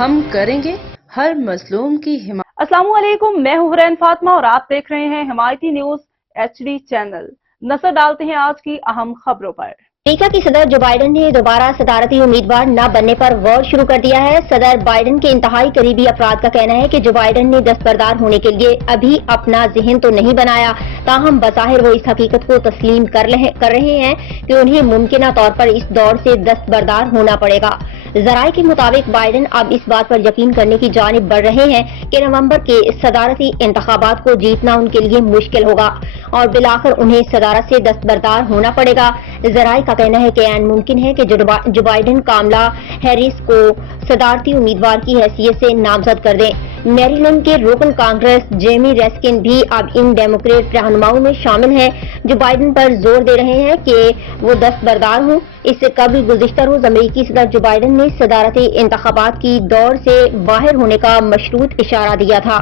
ہم کریں گے ہر مظلوم کی حمایت۔ السلام علیکم، میں ہوں حرین فاطمہ اور آپ دیکھ رہے ہیں حمایتی نیوز HD چینل۔ نظر ڈالتے ہیں آج کی اہم خبروں پر۔ امریکہ کی صدر جو بائیڈن نے دوبارہ صدارتی امیدوار نہ بننے پر غور شروع کر دیا ہے۔ صدر بائیڈن کے انتہائی قریبی افراد کا کہنا ہے کہ جو بائیڈن نے دستبردار ہونے کے لیے ابھی اپنا ذہن تو نہیں بنایا، تاہم بظاہر وہ اس حقیقت کو تسلیم کر رہے ہیں کہ انہیں ممکنہ طور پر اس دور سے دستبردار ہونا پڑے گا۔ ذرائع کے مطابق بائیڈن اب اس بات پر یقین کرنے کی جانب بڑھ رہے ہیں کہ نومبر کے صدارتی انتخابات کو جیتنا ان کے لیے مشکل ہوگا اور بالآخر انہیں صدارت سے دستبردار ہونا پڑے گا۔ ذرائع کا کہنا ہے کہ عین ممکن ہے کہ جو بائیڈن کاملا ہیرس کو صدارتی امیدوار کی حیثیت سے نامزد کر دیں۔ میریلینڈ کے رکن کانگریس جیمی ریسکن بھی اب ان ڈیموکریٹ رہنماؤں میں شامل ہیں جو بائیڈن پر زور دے رہے ہیں کہ وہ دستبردار ہوں۔ اس سے قبل گزشتہ روز امریکی صدر جو بائیڈن نے صدارتی انتخابات کی دوڑ سے باہر ہونے کا مشروط اشارہ دیا تھا۔